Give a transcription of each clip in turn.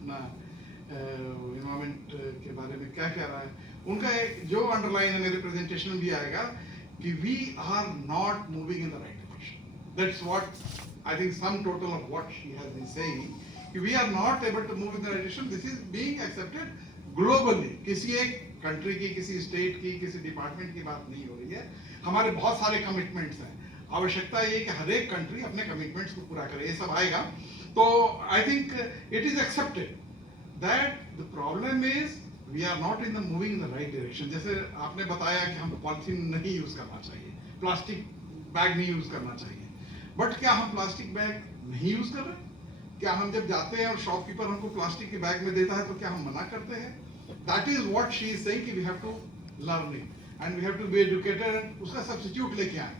अपना इन्वायरमेंट के बारे में क्या कह रहा है, उनका जो अंडरलाइन है मेरे प्रेजेंटेशन में भी आएगा कि we are not moving in the right direction. That's what I think sum total of what she has been saying कि we are not able to move in the right direction. This is being accepted globally. किसी एक country की, किसी state की, किसी department की बात नहीं हो रही है. हमारे बहुत सारे कमिटमेंट्स हैं. आवश्यकता ये कि हर एक कंट्री अपने कमिटमेंट्स को पूरा करे. ये सब आएगा. तो I think it is accepted that the problem is we are not in the moving in the right direction. जैसे आपने बताया कि हम पॉलिथीन नहीं यूज करना चाहिए, प्लास्टिक बैग नहीं यूज करना चाहिए. बट क्या हम प्लास्टिक बैग नहीं यूज कर रहे? क्या हम जब जाते हैं और शॉपकीपर हमको प्लास्टिक के बैग में देता है तो क्या हम मना करते हैं? That is what she is saying कि we have to learn it and we have to be educated. उसका सब्स्टिट्यूट लेके आए.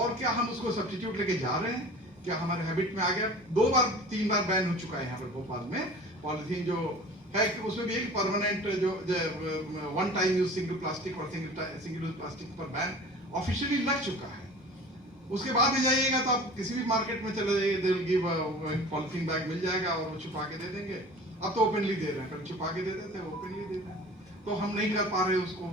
और क्या हम उसको सब्स्टिट्यूट लेके जा रहे हैं? क्या हमारे हैबिट में आ गया? 2 बार 3 बार बैन हो चुका है यहाँ पर भोपाल में पॉलिथीन जो है कि उसमें भी एक परमानेंट जो one time use single plastic और सिंगल यूज प्लास्टिक पर बैन ऑफिशियली लग चुका है. उसके बाद भी जाइएगा तो आप किसी भी मार्केट में चले जाइए, they will give polythene bag मिल जाएगा और वो छुपा के दे देंगे. अब तो ओपनली दे रहे हैं, कल छुपा के दे देते हैं, ओपनली दे रहे हैं. तो हम नहीं कर पा रहे उसको.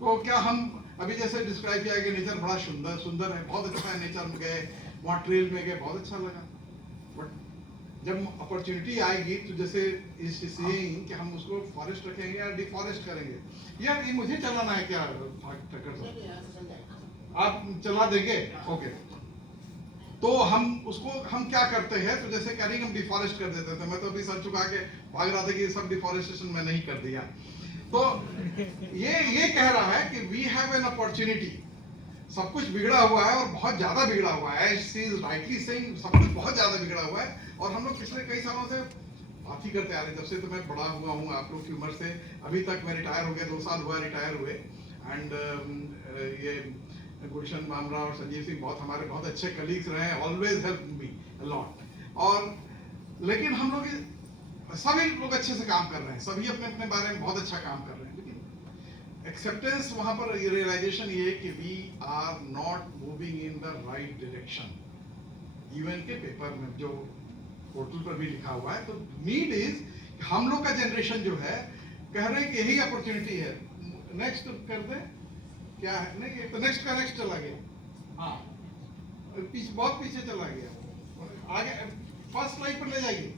तो क्या हम अभी जैसे डिस्क्राइब किया कि नेचर बड़ा सुंदर है, बहुत अच्छा है, नेचर में गए, वहाँ ट्रेल में गए, बहुत अच्छा लगा. बट जब अपॉर्चुनिटी आएगी तो जैसे इस सेइंग कि हम उसको फॉरेस्ट रखेंगे या डिफॉरेस्ट करेंगे. यार ये मुझे चलाना है क्या टक्कर साहब? आप चला देंगे? ओके. तो हम उसको हम क्या करते हैं, तो जैसे कह रही हम डिफॉरेस्ट कर देते थे. मैं तो अभी सर चुका के भाग रहा था कि सब डिफॉरेस्टेशन में नहीं कर दिया. तो ये कह रहा है कि वी हैव एन अपॉर्चुनिटी. सब कुछ बिगड़ा हुआ है और बहुत ज्यादा बिगड़ा हुआ है. शी इज राइटली सेइंग सब कुछ बहुत ज्यादा बिगड़ा हुआ है. और हम लोग पिछले कई सालों से बात ही करते आ रहे हैं, जब से तो मैं बड़ा हुआ हूँ आप लोग की उम्र से. अभी तक मैं रिटायर हो गया, 2 साल हुआ रिटायर हुए. एंड ये गुलशन मामरा और संजीव सिंह हमारे बहुत अच्छे कलीग्स रहे हैं, always help me a lot. और लेकिन हम लोग सभी लोग अच्छे से काम कर रहे हैं, सभी अपने अपने बारे में बहुत अच्छा काम कर रहे हैं. लेकिन एक्सेप्टेंस वहां पर रियलाइजेशन ये कि we are not moving in the right direction. UN के पेपर में जो पोर्टल पर भी लिखा हुआ है. तो नीड इज हम लोग का जनरेशन जो है कह रहे हैं कि यही अपॉर्चुनिटी है. नेक्स्ट कर दे क्या है? नहीं, तो नेक्स्ट का नेक्स्ट चला गया. हाँ, बहुत पीछे चला गया. आगे फर्स्ट स्लाइड पर ले जाइए.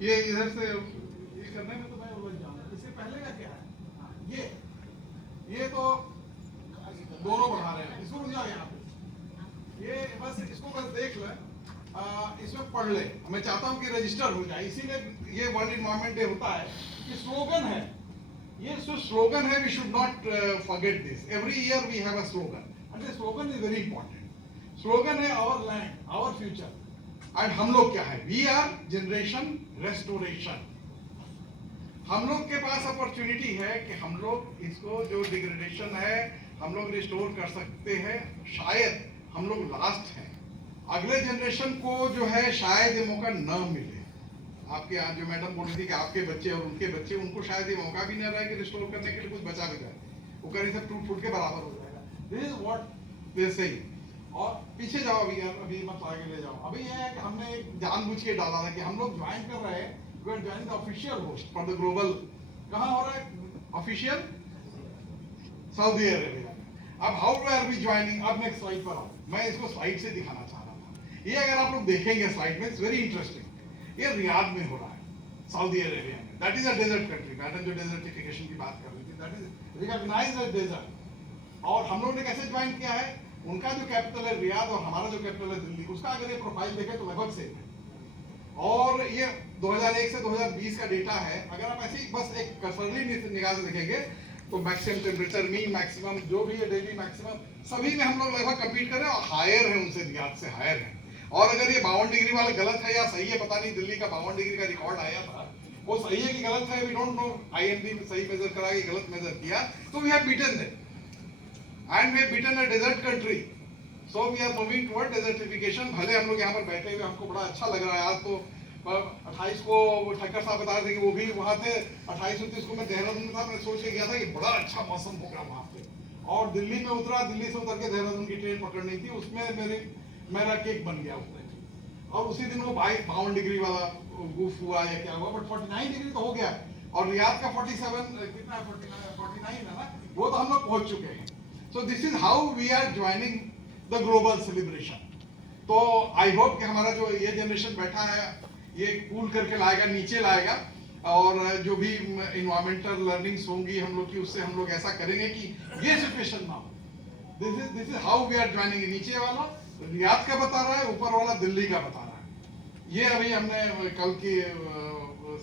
ये इधर से ये करने में तो मैं उलझ जाऊंगा. इससे पहले का क्या है? ये तो दोनों बढ़ा रहे हैं. इसको रुझा यहाँ पे. ये बस इसको बस देख ले, इसमें पढ़ ले. मैं चाहता हूँ कि रजिस्टर हो जाए. इसीलिए ये वर्ल्ड एनवायरनमेंट डे होता है. कि स्लोगन है, ये जो स्लोगन है, we should not forget this. Every year we have a slogan and the slogan is very important. Slogan है our land, our future. And हम लोग क्या है? We are generation restoration. हम लोग के पास अपॉर्चुनिटी है कि हम लोग इसको जो डिग्रेडेशन है हम लोग रिस्टोर कर सकते हैं. शायद हम लोग लास्ट हैं. अगले जनरेशन को जो है शायद ये मौका न मिले. आपके यहाँ जो मैडम बोल रही थी कि आपके बच्चे और उनके बच्चे, उनको शायद ये मौका भी न रहे कि रिस्टोर करने के लिए कुछ बचा भी जाए. वो कहीं सब टूट फूट के बराबर हो जाएगा. दिस इज व्हाट दे से. और पीछे जाओ अभी यार, अभी मत आगे ले जाओ. अभी ये है कि हमने जानबूझ के डाला था कि हम लोग ज्वाइन कर रहे हैं. We are joining the official host for the global. कहाँ हो रहा है ऑफिशियल? Saudi Arabia. अब how to are we joining? अब नेक्स्ट स्लाइड पर आओ. मैं इसको स्लाइड से दिखाना चाह रहा था. ये अगर आप लोग देखेंगे स्लाइड में, इट्स वेरी इंटरेस्टिंग. ये रियाद में हो रहा है, सऊदी अरेबिया में. That is a desert country. Madam जो डेजर्टिफिकेशन की बात कर रही थी, that is recognised as desert. और हम लोग ने कैसे ज्वाइन किया है? उनका जो कैपिटल है रियाद और हमारा जो कैपिटल है दिल्ली, उसका अगर ये प्रोफाइल देखें तो लगभग सेम है. और ये 2001 से 2020 का डेटा है. अगर आप ऐसे ही बस एक कसरली निगाह से देखेंगे तो मैक्सिमम टेम्परेचर, मीन मैक्सिमम, जो भी है डेली मैक्सिमम, सभी में हम लोग लगभग कम्पीट कर रहे हैं और हायर है उनसे, रियाद से हायर है. और अगर ये 52 डिग्री वाला गलत है या सही है पता नहीं. दिल्ली का 52 डिग्री का रिकॉर्ड आया था, वो सही है कि गलत है वी डोंट नो. आईएमडी में सही मेजर करा कि गलत मेजर किया. तो we have beaten them and we have beaten a desert country. So we are moving toward desertification. भले हम लोग यहाँ पर बैठे हुए हमको बड़ा अच्छा लग रहा है. आज तो 28 को ठक्कर साहब बता रहे थे कि वो भी वहाँ थे. 28-29 को मैं देहरादून में था. मैं सोच के गया था कि बड़ा अच्छा मौसम होगा वहाँ पे. और दिल्ली में उतरा, दिल्ली से उतर के देहरादून की ट्रेन पकड़नी थी. उसमें मेरा केक बन गया उसमें. और उसी दिन वो 52 डिग्री वाला गुफ हुआ या क्या हुआ, बट 49 डिग्री तो हो गया। और रियाद का 47 कितना है, 49 है ना, वो तो हम लोग पहुंच चुके हैं। So this is how we are joining the global celebration. तो आई होप कि हमारा जो ये जनरेशन बैठा है ये कूल करके लाएगा, नीचे लाएगा, और जो भी इन्वायरमेंटल लर्निंग्स होंगी हम लोग की, उससे हम लोग ऐसा करेंगे कि ये सिचुएशन ना हो। This is how we are joining. नीचे वाला रियाद का बता रहा है, ऊपर वाला दिल्ली का बता रहा है। ये अभी हमने कल की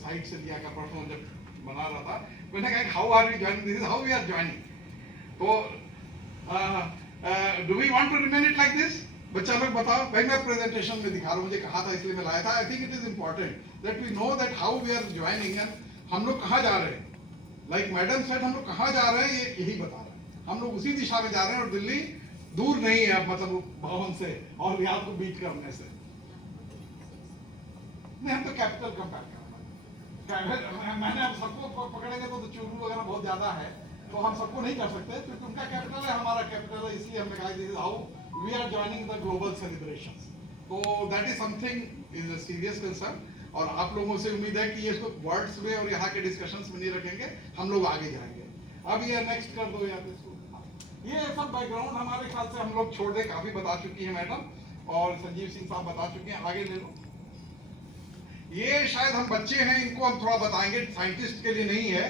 साइट से लिया, का परसों जब बना रहा था, मैंने कहा how are we joining, this is how we are joining. तो do we want to remain it like this? बच्चा लोग बताओ भाई। मैं प्रेजेंटेशन में दिखा रहा हूँ, मुझे कहा था इसलिए मैं लाया था। I think it is important that we know that how we are joining and हम लोग कहाँ जा रहे हैं। लाइक मैडम सेड, हम लोग कहाँ जा रहे हैं ये यही बता रहे हैं। हम लोग उसी दिशा में जा रहे हैं, और दिल्ली दूर नहीं है अब, मतलब भवन से और रियाद को बीट करने से। नहीं, हम तो कैपिटल कंपेयर कर रहे हैं। मैंने अब सबको पकड़ेंगे तो चुरू वगैरह बहुत ज्यादा है, तो हम सबको नहीं कर सकते, क्योंकि उनका कैपिटल है, हमारा कैपिटल है। इसलिए हमने कहा this is how we are joining the global celebrations. So that is something is a serious concern, और आप लोगों से उम्मीद है कि ये इसको वर्ड्स में और यहाँ के डिस्कशंस में नहीं रखेंगे, हम लोग आगे जाएंगे। अब ये नेक्स्ट कर दो यार इसको। ये सब बैकग्राउंड हमारे ख्याल से हम लोग छोड़ दे, काफी बता चुकी है मैडम, और संजीव सिंह साहब बता चुके हैं। आगे ले लो। ये शायद हम बच्चे हैं, इनको हम थोड़ा बताएंगे, साइंटिस्ट के लिए नहीं है।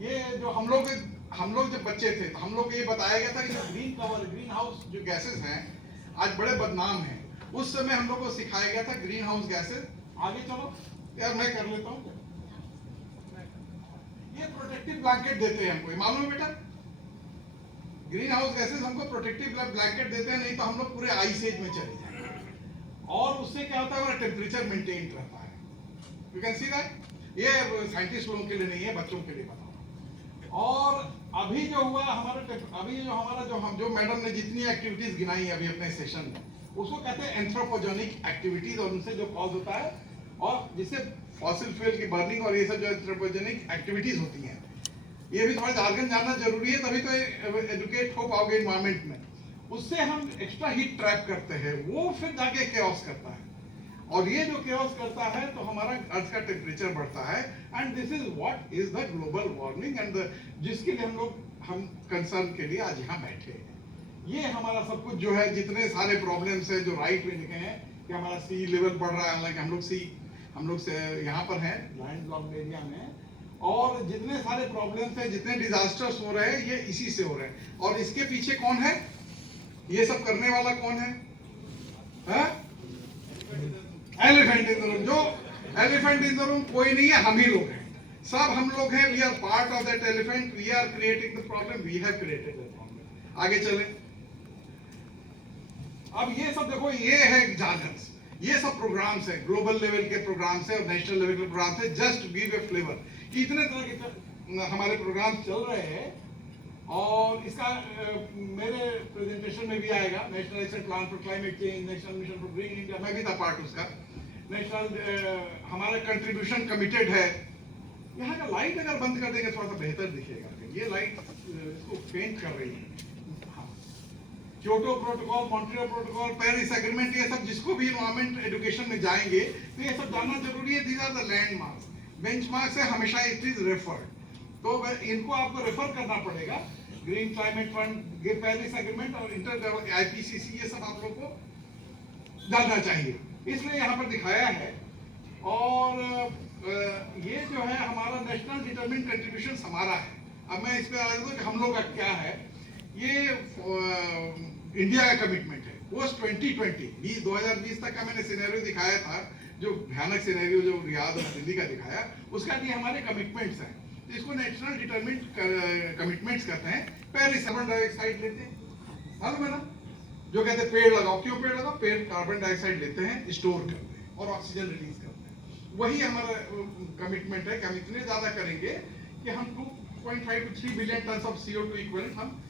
ये जो हम लोग जब बच्चे थे तो हम लोग ये बताया गया था कि ग्रीन हाउस जो गैसेस हैं आज बड़े बदनाम हैं। उस समय हम लोग को सिखाया गया था ग्रीन हाउस गैसेस। आगे चलो यार, मैं कर लेता हूँ। ये प्रोटेक्टिव ब्लैंकेट देते हैं हमको, मालूम है बेटा? ग्रीन हाउस गैसेस हमको प्रोटेक्टिव ब्लैंकेट देते हैं, नहीं तो हम लोग पूरे आइस एज में चले जाएंगे। और उससे क्या होता है, हमारा टेम्परेचर मेंटेन रहता है। You can see that. ये साइंटिस्ट लोगों के लिए नहीं है, बच्चों के लिए बता। और अभी जो हुआ हमारा जो मैडम ने जितनी एक्टिविटीज गिनाई अभी अपने सेशन में, उसको कहते हैं एंथ्रोपोजेनिक एक्टिविटीज, और उनसे जो कॉज होता है, और जिससे फॉसिल फ्यूल की बर्निंग और ये सब जो एंथ्रोपोजेनिक एक्टिविटीज होती हैं, ये भी थोड़ा जार्गन जानना जरूरी है, तभी तो एडुकेट हो पाओगे एनवायरमेंट में। उससे हम एक्स्ट्रा हीट ट्रैप करते हैं, वो फिर जाके केओस करता है, और ये जो केओस करता है तो हमारा अर्थ का टेम्परेचर बढ़ता है। And this is what is the global warming, and जिसके लिए हम कंसर्न के लिए आज यहाँ बैठे हैं। ये हमारा सब कुछ जो है, जितने सारे प्रॉब्लम्स है जो राइट में लिखे हैं कि हमारा सी लेवल बढ़ रहा है, हम लोग से यहाँ पर हैं लैंड लॉक्ड एरिया में, और जितने सारे प्रॉब्लम्स हैं, जितने डिजास्टर्स हो रहे हैं, ये इसी से हो रहे हैं। और इसके पीछे कौन है, ये सब करने वाला कौन है? Elephant in the room. जो एलिफेंट इन द रूम कोई नहीं है, हम ही लोग हैं, सब हम लोग हैं। We are part of that elephant, we are creating the problem, we have created the problem. आगे चले। अब ये सब देखो, ये है जार्गन्स, ये सब प्रोग्राम्स है, ग्लोबल लेवल के प्रोग्राम्स है और नेशनल लेवल के प्रोग्राम्स है। जस्ट गिव ए फ्लेवर कि इतने तरह के हमारे प्रोग्राम चल रहे हैं, और इसका मेरे प्रेजेंटेशन में भी आएगा। National action plan for climate change, national mission for green India, मैं भी था पार्ट उसका। नेशनल हमारा कंट्रीब्यूशन कमिटेड है। यहाँ का लाइट अगर बंद कर देंगे थोड़ा सा बेहतर दिखेगा। ये लाइट इसको पेंट कर रही है। Kyoto protocol, Montreal protocol, Paris agreement, ये सब जिसको भी एनवायरमेंट एजुकेशन में जाएंगे तो ये सब जानना जरूरी है। These are the landmarks, benchmarks है, हमेशा इट इज रेफर्ड, तो इनको आपको रेफर करना पड़ेगा। Green climate fund, Paris agreement और इंटर आईपीसीसी, ये सब आप लोग को जानना चाहिए, इसलिए यहाँ पर दिखाया है। और ये जो है हमारा नेशनल डिटरमिन्ड कंट्रीब्यूशन हमारा है। अब मैं इस पर आ रहा हूँ कि हम लोग का क्या है। ये इंडिया का कमिटमेंट है पोस्ट 2020 2020 तक का मैंने सिनेरियो दिखाया था, जो भयानक सिनेरियो जो रियाद और दिल्ली का दिखाया, उसका ये हमारे कमिटमेंट्स हैं। तो इसको नेशनल डिटरमिन्ड कमिटमेंट्स कहते हैं। पेरिस कार्बन डाइऑक्साइड लेते हैं, मालूम है ना, जो कहते हैं पेड़ लगाओ। क्यों पेड़ लगाओ? पेड़ कार्बन डाइऑक्साइड लेते हैं, स्टोर करते हैं और ऑक्सीजन रिलीज करते हैं। वही हमारा कमिटमेंट है कि हम इतने ज्यादा करेंगे कि हम 2.5 to 3 billion ton of CO2 equivalent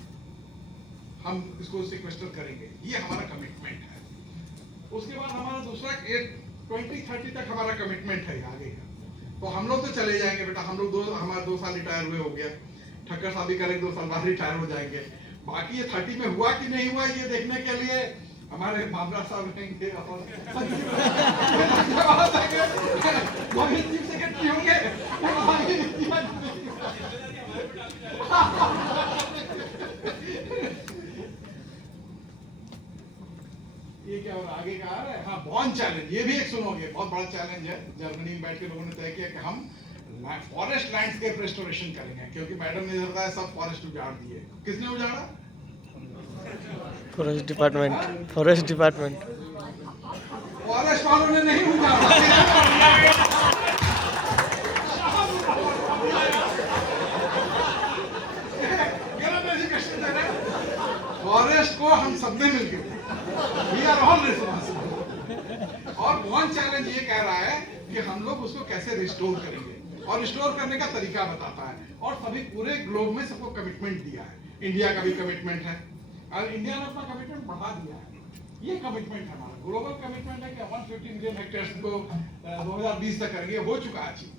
हम इसको सिक्वेस्टर करेंगे। ये हमारा कमिटमेंट है। उसके बाद हमारा दूसरा 2030 तक हमारा कमिटमेंट है आगे का। तो हम लोग तो चले जाएंगे बेटा, हम लोग हमारा 2 साल रिटायर हुए हो गया, ठक्कर शादी करेंगे 2 साल बाद रिटायर हो जाएंगे। बाकी ये 30 में हुआ कि नहीं हुआ ये देखने के लिए हमारे मामला साहब रहेंगे और चीफ सेक्रेटरी होंगे। ये क्या हो रहा है आगे का आ रहा है? हाँ, बॉन्ड चैलेंज, ये भी एक सुनोगे, बहुत बड़ा चैलेंज है। जर्मनी में बैठ के लोगों ने तय किया कि हम फॉरेस्ट लैंडस्केप रेस्टोरेशन करेंगे, क्योंकि मैडम ने बताया सब फॉरेस्ट उजाड़ दिए। किसने उजाड़ा? Forest department, forest department. Forest वालों ने नहीं उजाड़ा। फॉरेस्ट को हम सबने मिलकर, वी आर ऑल रिस्पॉन्सिबल। और वन चैलेंज ये कह रहा है कि हम लोग उसको कैसे रिस्टोर करेंगे, और रिस्टोर करने का तरीका बताता है। और सभी पूरे ग्लोब में सबको कमिटमेंट दिया है। इंडिया का भी कमिटमेंट है, और इंडिया ने अपना कमिटमेंट बढ़ा दिया है। ये कमिटमेंट है हमारा, ग्लोबल कमिटमेंट है कि 150 मिलियन हेक्टेयर्स को 2020 तक करेंगे, हो चुका है अचीव।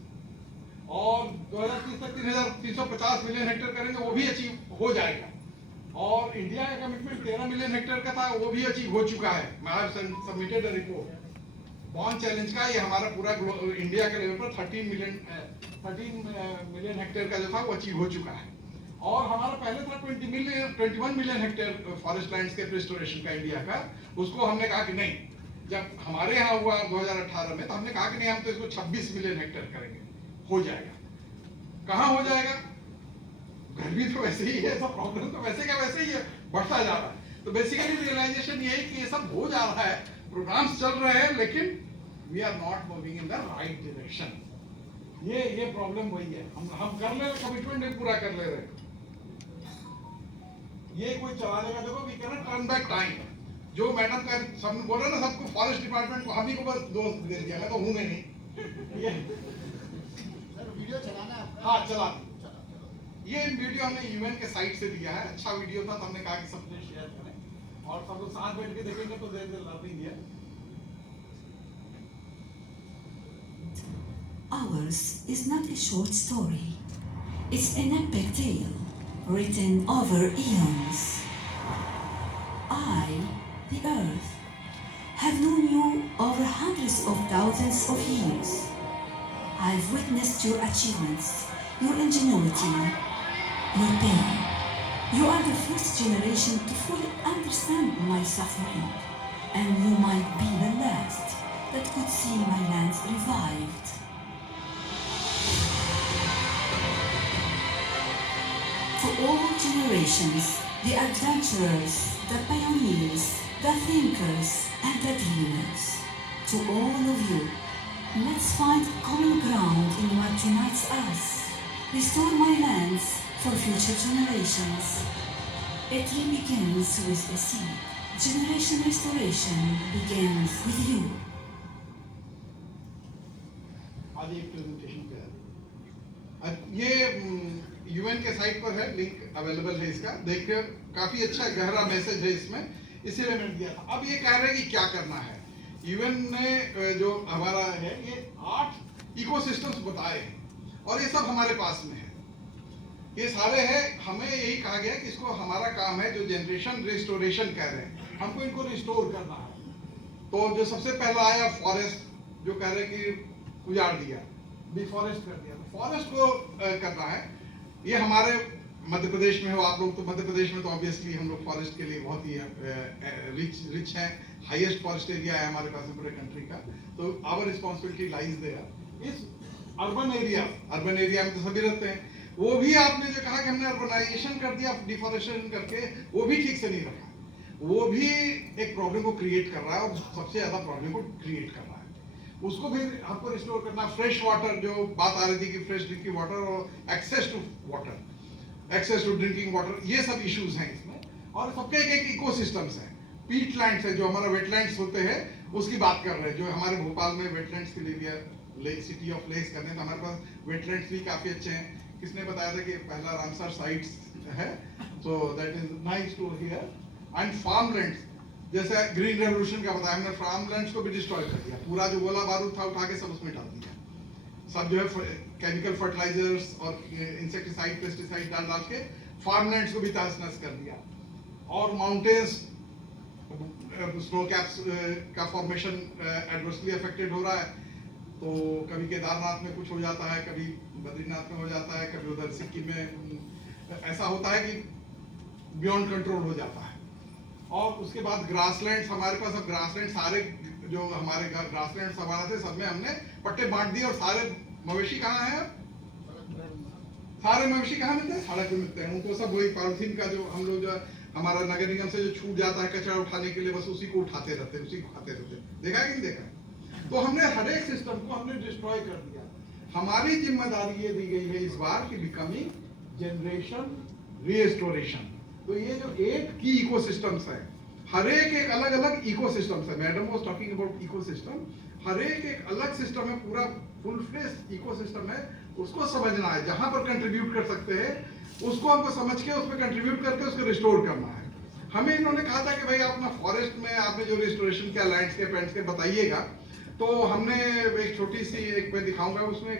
और 2030 तक 350 मिलियन हेक्टेयर करेंगे, वो भी अचीव हो जाएगा। और इंडिया का कमिटमेंट 13 मिलियन हेक्टेयर का था, वो भी अचीव हो चुका है। मैं have submitted a report Bonn challenge का। ये हमारा पूरा इंडिया के लेवल पर 13 मिलियन हेक्टेयर का जो था वो अचीव हो चुका है। और हमारा पहले था 21 million hectare forest landscape restoration का इंडिया का। उसको हमने कहा कि नहीं, जब हमारे यहाँ हुआ 2018 में, तो हमने कहा कि नहीं, हम तो इसको 26 मिलियन हेक्टेयर करेंगे, हो जाएगा। कहाँ हो जाएगा? गर्मी तो वैसे ही है, सब प्रॉब्लम तो वैसे का वैसे ही है, बढ़ता जा रहा है। तो बेसिकली रियलाइजेशन ये है कि ये सब हो जा रहा है, प्रोग्राम्स चल रहे हैं, लेकिन we are not moving in the right direction. ये प्रॉब्लम वही है। हम कर ले रहे, कमिटमेंट नहीं पूरा कर ले रहे। ये कोई चला लेगा, देखो we can not turn back time. जो मैडम का सब बोल रहे ना, सबको फॉरेस्ट डिपार्टमेंट को हम ही को बस दोस्त दे दिया, मैं तो हूं में नहीं। ये वीडियो चलाना है। हाँ, चला। ये वीडियो हमने यूएन के साइट से लिया है, अच्छा वीडियो था, तो हमने कहा कि सबसे शेयर करें और सब लोग साथ बैठ के देखेंगे तो देर लर्निंग है। Ours is not a short story. It's an epic tale written over eons. I, the Earth, have known you over hundreds of thousands of years. I've witnessed your achievements, your ingenuity, your pain. You are the first generation to fully understand my suffering, and you might be the last that could see my lands revived. To all generations, the adventurers, the pioneers, the thinkers, and the dreamers, to all of you, let's find common ground in what unites us. Restore my lands for future generations. It really begins with a seed. Generation restoration begins with you. आज एक presentation पे ये UN के site पर है, link available है इसका, देखिए काफी अच्छा गहरा मैसेज है इसमें, इसीलिए मैंने दिया था। अब ये कह रहे हैं कि क्या करना है। यूएन ने जो हमारा है, ये 8 इकोसिस्टम्स बताए हैं, और ये सब हमारे पास में है, ये सारे हैं। हमें यही कहा गया कि इसको हमारा काम है, जो जनरेशन रिस्टोरेशन कह रहे हैं, हमको इनको रिस्टोर करना है। तो जो सबसे पहला आया फॉरेस्ट, जो कह रहे कि उजाड़ दिया, डिफॉरेस्ट कर दिया, तो फॉरेस्ट को करना है। ये हमारे मध्य प्रदेश में हो आप लोग, तो मध्य प्रदेश में तो ऑब्वियसली हम लोग फॉरेस्ट के लिए बहुत ही रिच हैं, हाईएस्ट फॉरेस्ट एरिया है हमारे पास पूरे कंट्री का। तो आवर रिस्पॉन्सिबिलिटी लाइज देयर। इस अर्बन एरिया में तो सभी रहते हैं, वो भी आपने जो कहा कि हमने अर्बनाइजेशन कर दिया डिफॉरेस्टेशन करके, वो भी ठीक से नहीं रखा, वो भी एक प्रॉब्लम को क्रिएट कर रहा है, और सबसे ज्यादा प्रॉब्लम को क्रिएट कर रहा है। उसको भी हमको रिस्टोर करना। फ्रेश वाटर, जो बात आ रही थी कि फ्रेश ड्रिंकिंग वाटर और access to water, access to drinking water, ये सब इश्यूज हैं इसमें। और सबके एक इकोसिस्टम्स हैं। पीट लैंड्स है, जो हमारा वेटलैंड्स होते हैं, उसकी बात कर रहे हैं। जो हमारे भोपाल में वेटलैंड्स के लिए भी है, सिटी ऑफ लेक्स करने, तो हमारे पास वेटलैंड्स भी काफी अच्छे हैं। किसने बताया था कि पहला रामसर साइट्स है, so that is nice to hear. And farmlands, जैसे ग्रीन रेवोल्यूशन का बताया हमने, फार्मलैंड्स को भी डिस्ट्रॉय कर दिया, पूरा जो गोला बारूद था उठा के सब उसमें डाल दिया, सब जो है केमिकल फर्टिलाइजर्स और इंसेक्टिसाइड पेस्टिसाइड डाल के फार्मलैंड्स को भी तहस नहस कर दिया। और माउंटेन्स स्नो कैप्स का फॉर्मेशन एडवर्सली अफेक्टेड हो रहा है, तो कभी केदारनाथ में कुछ हो जाता है, कभी बद्रीनाथ में हो जाता है, कभी उधर सिक्किम में ऐसा होता है कि बियॉन्ड कंट्रोल हो जाता है। और उसके बाद ग्रासलैंड्स, हमारे पास अब ग्रासलैंड सारे जो हमारे ग्रासलैंड हमारे थे सब में हमने पट्टे बांट दिए, और सारे मवेशी कहाँ हैं? सारे मवेशी कहाँ मिलते हैं? सड़क पे मिलते हैं। उनको सब वही पॉलिथीन का जो हम लोग जो हमारा नगर निगम से जो छूट जाता है कचरा उठाने के लिए, बस उसी को उठाते रहते हैं, उसी को खाते रहते हैं। देखा है कि नहीं देखा? तो हमने हर एक सिस्टम को हमने डिस्ट्रॉय कर दिया। हमारी जिम्मेदारी ये दी गई है इस बार की बिकमिंग जनरेशन रिस्टोरेशन। तो ये जो 8 की इकोसिस्टम्स है, हर एक अलग अलग इकोसिस्टम्स है। Madam was talking about ecosystem. हर एक अलग सिस्टम है, पूरा फुल फ्लेश इकोसिस्टम है। उसको समझना है, जहां पर कंट्रीब्यूट कर सकते हैं उसको हमको समझ के उसमें कंट्रीब्यूट करके उसको रिस्टोर करना है। हमें इन्होंने कहा था कि भाई आप अपना फॉरेस्ट में आपने जो रिस्टोरेशन किया, लैंडस्केप एंडस्केप बताइएगा। तो हमने एक छोटी सी एक मैं दिखाऊंगा, उसमें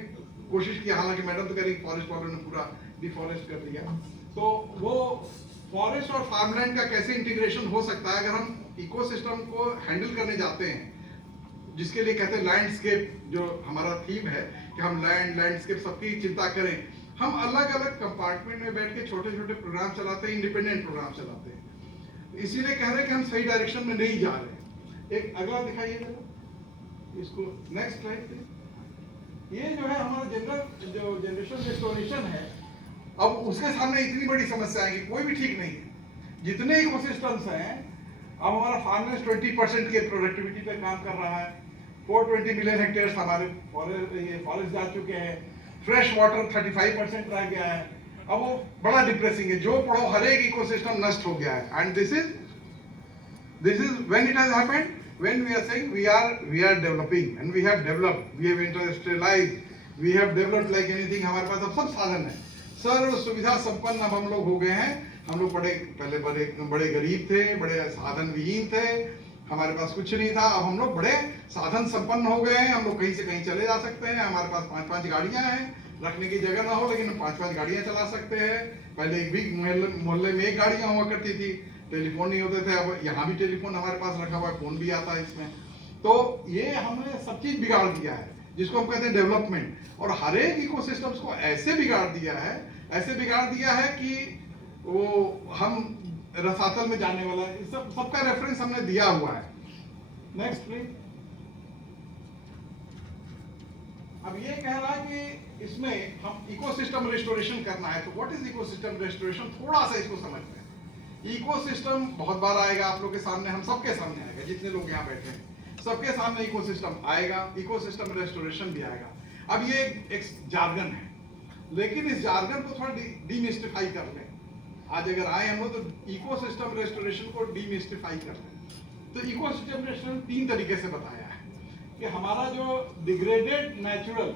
कोशिश की, हालांकि मैडम तो कह रही फॉरेस्ट वालों ने पूरा डिफॉरेस्ट कर दिया। तो वो फॉरेस्ट और फार्मलैंड का कैसे इंटीग्रेशन हो सकता है अगर हम इकोसिस्टम को हैंडल करने जाते हैं, जिसके लिए कहते हैं लैंडस्केप, जो हमारा थीम है कि हम लैंडस्केप सबकी चिंता करें। हम अलग अलग कंपार्टमेंट में बैठ के छोटे छोटे प्रोग्राम चलाते हैं, इंडिपेंडेंट प्रोग्राम चलाते हैं। इसीलिए कह रहे हैं कि हम सही डायरेक्शन में नहीं जा रहे। एक अगला दिखाइए जरा इसको, नेक्स्ट स्लाइड पे। ये जो है हमारा जनरेशन रिस्टोरेशन है। अब उसके सामने इतनी बड़ी समस्या है कि कोई भी ठीक नहीं है। जितने इकोसिस्टम्स हैं, अब हमारा फार्मर्स 20% के प्रोडक्टिविटी पे काम कर रहा है। 420 मिलियन हेक्टेयर्स हमारे फॉरेस्ट जा चुके हैं। फ्रेश वाटर 35% रह गया है। अब वो बड़ा डिप्रेसिंग है। जो पढ़ो हर एक इकोसिस्टम नष्ट हो गया है। And this is when it has happened, when we are saying we are developing and we have developed, we have industrialised, we have developed like anything. हमारे पास अब सब साधन है, सर्व सुविधा संपन्न अब हम लोग हो गए हैं। हम लोग पहले बड़े गरीब थे, बड़े साधन विहीन थे, हमारे पास कुछ नहीं था। अब हम लोग बड़े साधन संपन्न हो गए हैं। हम लोग कहीं से कहीं चले जा सकते हैं। हमारे पास 5-5 गाड़ियां हैं, रखने की जगह ना हो लेकिन हम 5-5 गाड़ियां चला सकते हैं। पहले एक भी मोहल्ले में एक गाड़ियां हुआ करती थी, टेलीफोन नहीं होते थे। अब यहाँ भी टेलीफोन हमारे पास रखा हुआ है, फोन भी आता है इसमें। तो ये हमने सब चीज बिगाड़ दिया है, जिसको हम कहते हैं डेवलपमेंट। और हर एक इकोसिस्टम्स को ऐसे बिगाड़ दिया है कि वो हम रसातल में जाने वाला है। सबका रेफरेंस हमने दिया हुआ है। Next please. अब ये कह रहा है कि इसमें हम इकोसिस्टम रिस्टोरेशन करना है। तो व्हाट इज इकोसिस्टम रिस्टोरेशन, थोड़ा सा इसको समझते हैं। इकोसिस्टम बहुत बार आएगा आप लोग के सामने, हम सबके सामने आएगा, जितने लोग यहाँ बैठे हैं सबके सामने इकोसिस्टम आएगा, इकोसिस्टम रिस्टोरेशन भी आएगा। अब ये एक जार्गन है, लेकिन इस जार्गन को थोड़ा डीमिस्टिफाई कर लें। आज अगर आए हम लोग तो इकोसिस्टम रेस्टोरेशन को डीमिस्टिफाई कर लें। तो इकोसिस्टम रेस्टोरेशन 3 तरीके से बताया है कि हमारा जो डिग्रेडेड नेचुरल